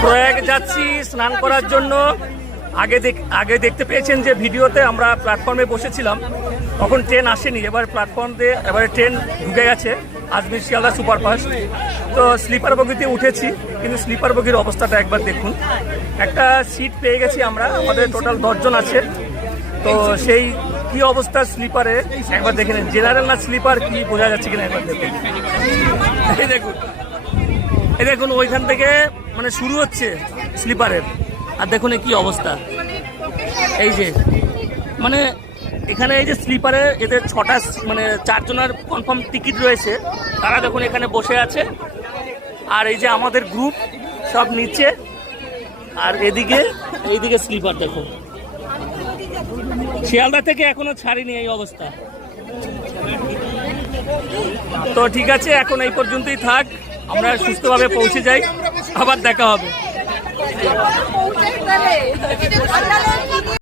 প্রয়াগ যাচ্ছি স্নান করার জন্য। আগে দেখতে পেয়েছেন যে ভিডিওতে আমরা প্ল্যাটফর্মে বসেছিলাম, তখন ট্রেন আসেনি। এবার এবারে ট্রেন ঢুকে গেছে, আজমির শিয়ালদা সুপারফাস্ট। তো স্লিপার বগিতে উঠেছি, কিন্তু স্লিপার বগির অবস্থাটা একবার দেখুন। একটা সিট পেয়ে গেছি আমরা, আমাদের টোটাল 10 জন আছে। তো সেই কি অবস্থা স্লিপারে একবার দেখে নিন। জেনারেল না স্লিপার কি বোঝা যাচ্ছে কিনা একবার দেখুন। এই দেখুন ওইখান থেকে মানে শুরু হচ্ছে স্লিপারের, আর দেখুন কি অবস্থা। এই যে মানে এখানে এই যে স্লিপারে এদের 6টা মানে 4 জনের কনফার্ম টিকিট রয়েছে, তারা দেখুন এখানে বসে আছে। আর এই যে আমাদের গ্রুপ সব নিচে, আর এইদিকে স্লিপার দেখুন। শিয়ালদা থেকে এখনো ছাড়িনি এই অবস্থা। তো ঠিক আছে, এখন এই পর্যন্তই থাক, আমরা সুস্থভাবে পৌঁছে যাই, আবার দেখা হবে।